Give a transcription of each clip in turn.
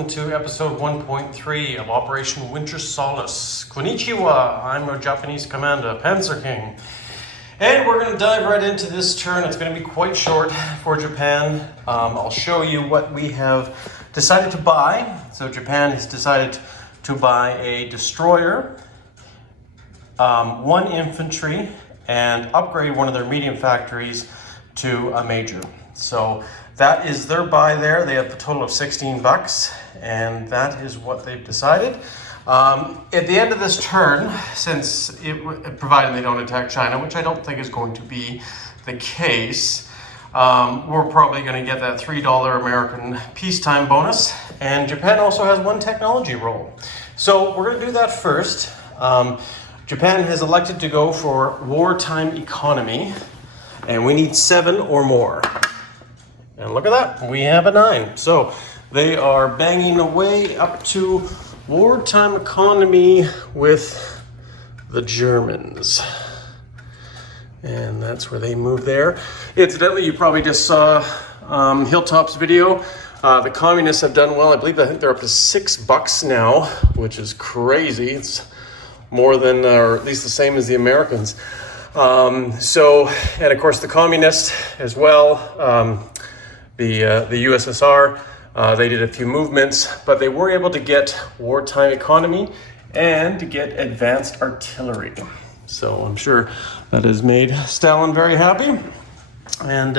welcome to episode 1.3 of Operation Winter Solace. Konnichiwa, I'm your Japanese commander, Panzer King. And we're going to dive right into this turn. It's going to be quite short for Japan. I'll show you what we have decided to buy. So Japan has decided to buy a destroyer, one infantry, and upgrade one of their medium factories to a major. So that is their buy there. They have a total of 16 bucks, and that is what they've decided. At the end of this turn, provided they don't attack China, which I don't think is going to be the case, we're probably going to get that $3 American peacetime bonus. And Japan also has one technology roll. So we're going to do that first. Japan has elected to go for wartime economy, and we need 7 or more. And look at that, we have a 9. So they are banging away up to wartime economy with the Germans. And that's where they move there. Incidentally, you probably just saw Hilltop's video. The communists have done well. I think they're up to $6 now, which is crazy. It's more than, or at least the same as the Americans. And of course the communists as well, the USSR, they did a few movements, but they were able to get wartime economy and to get advanced artillery. So I'm sure that has made Stalin very happy. And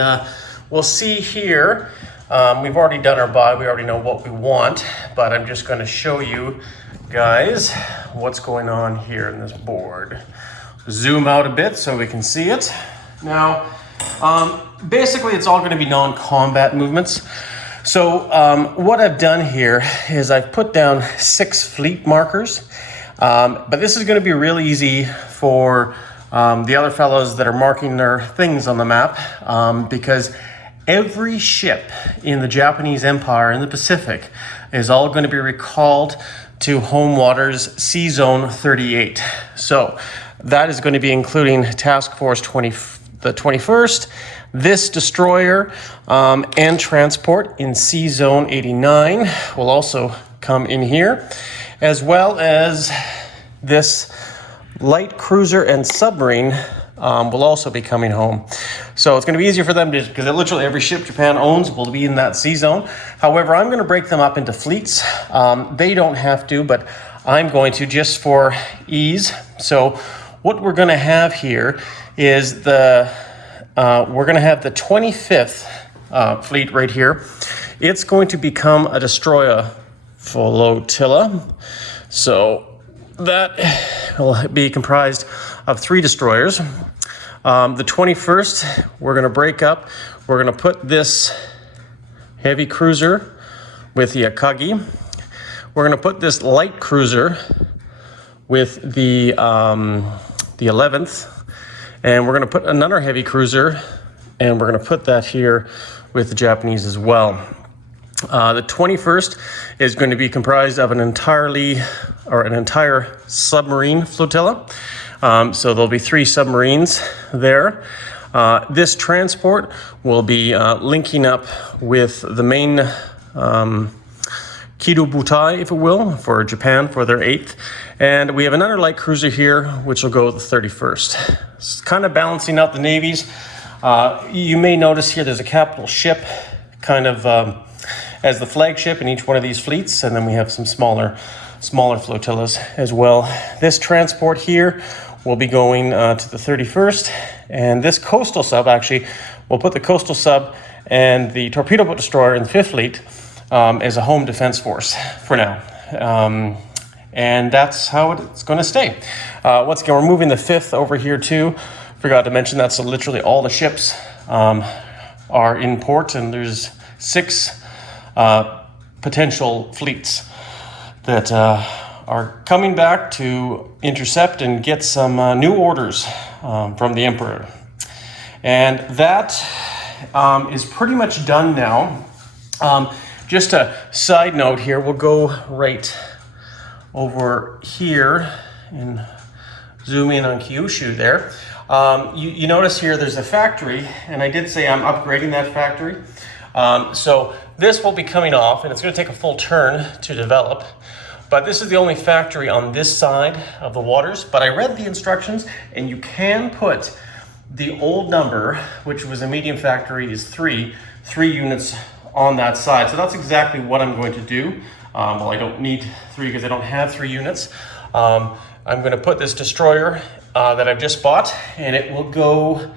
we'll see here, we've already done our buy, we already know what we want, but I'm just going to show you guys what's going on here in this board. Zoom out a bit so we can see it. Now, basically it's all going to be non-combat movements. So what I've done here is I've put down 6 fleet markers, but this is going to be really easy for the other fellows that are marking their things on the map, because every ship in the Japanese Empire in the Pacific is all going to be recalled to home waters Sea Zone 38. So that is going to be including Task Force the 21st, this destroyer, and transport in Sea Zone 89 will also come in here, as well as this light cruiser and submarine will also be coming home. So it's going to be easier for them to, because literally every ship Japan owns will be in that sea zone. However, I'm going to break them up into fleets. They don't have to, but I'm going to just for ease. So what we're going to have here is we're going to have the 25th fleet right here. It's going to become a destroyer flotilla. So that will be comprised of 3 destroyers. The 21st, we're going to break up. We're going to put this heavy cruiser with the Akagi. We're going to put this light cruiser with the 11th. And we're going to put another heavy cruiser, and we're going to put that here with the Japanese as well. The 21st is going to be comprised of an entire submarine flotilla. So there'll be 3 submarines there. This transport will be linking up with the main Kido Butai, if it will, for Japan for their 8th. And we have another light cruiser here, which will go with the 31st. It's kind of balancing out the navies. You may notice here there's a capital ship kind of as the flagship in each one of these fleets, and then we have some smaller flotillas as well. This transport here will be going to the 31st, and this coastal sub, actually, we'll put the coastal sub and the torpedo boat destroyer in the 5th fleet as a home defense force for now. And that's how it's going to stay. Once again, we're moving the 5th over here too. Forgot to mention that, so literally all the ships are in port, and there's 6 potential fleets that are coming back to intercept and get some new orders from the Emperor. And that is pretty much done now. Just a side note here, we'll go right over here and zoom in on Kyushu there. You notice here there's a factory, and I did say I'm upgrading that factory. So this will be coming off, and it's going to take a full turn to develop. But this is the only factory on this side of the waters. But I read the instructions, and you can put the old number, which was a medium factory, is three units on that side. So that's exactly what I'm going to do. Well, I don't need 3 because I don't have 3 units. I'm going to put this destroyer that I've just bought, and it will go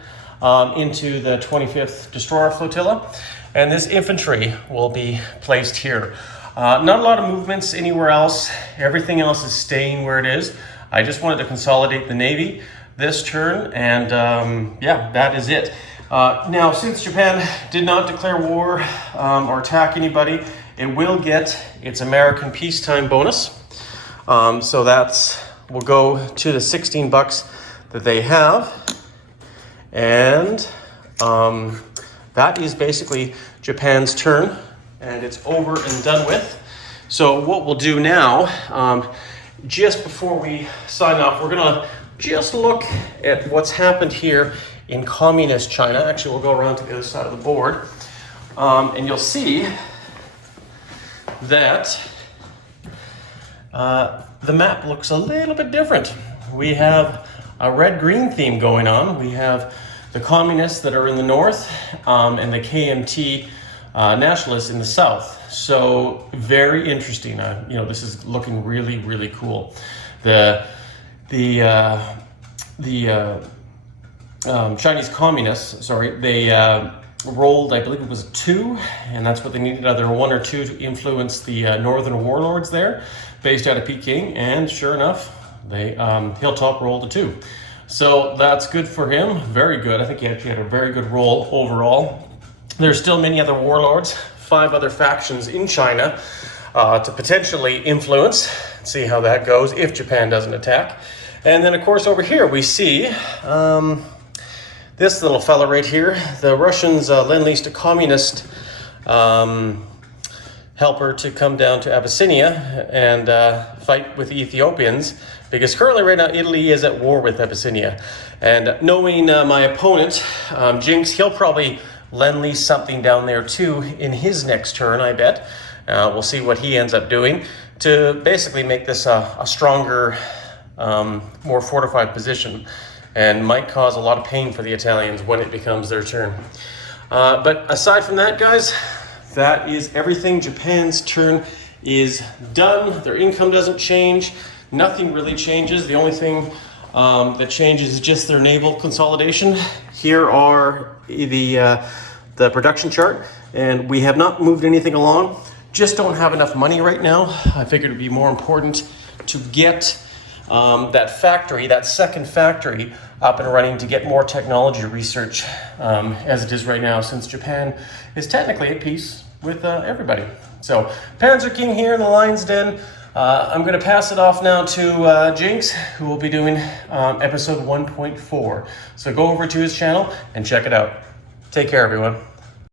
into the 25th Destroyer Flotilla. And this infantry will be placed here. Not a lot of movements anywhere else. Everything else is staying where it is. I just wanted to consolidate the Navy this turn, and yeah, that is it. Now, since Japan did not declare war or attack anybody, it will get its American peacetime bonus. So will go to the 16 bucks that they have. And that is basically Japan's turn, and it's over and done with. So what we'll do now, just before we sign off, we're gonna just look at what's happened here in communist China. Actually, we'll go around to the other side of the board, and you'll see that the map looks a little bit different. We have a red-green theme going on. We have the communists that are in the north, and the KMT nationalists in the south. So very interesting. This is looking really, really cool. The Chinese communists, they rolled, I believe it was 2, and that's what they needed, either 1 or 2 to influence the northern warlords there, based out of Peking. And sure enough, they Hilltop rolled a 2. So that's good for him. Very good. I think he actually had a very good roll overall. There's still many other warlords, 5 other factions in China to potentially influence. See how that goes if Japan doesn't attack. And then, of course, over here we see this little fella right here. The Russians lend-leased a communist helper to come down to Abyssinia and fight with the Ethiopians, because currently right now Italy is at war with Abyssinia. And knowing my opponent, Jinx, he'll probably lend-lease something down there too in his next turn, I bet. We'll see what he ends up doing to basically make this a stronger, more fortified position, and might cause a lot of pain for the Italians when it becomes their turn. But aside from that, guys, that is everything. Japan's turn is done. Their income doesn't change. Nothing really changes. The only thing that changes is just their naval consolidation. Here are the production chart, and we have not moved anything along. Just don't have enough money right now. I figured it'd be more important to get that second factory up and running, to get more technology research as it is right now, since Japan is technically at peace with everybody. So Panzer King here in the Lion's Den. I'm going to pass it off now to Jinx, who will be doing episode 1.4. So go over to his channel and check it out. Take care, everyone.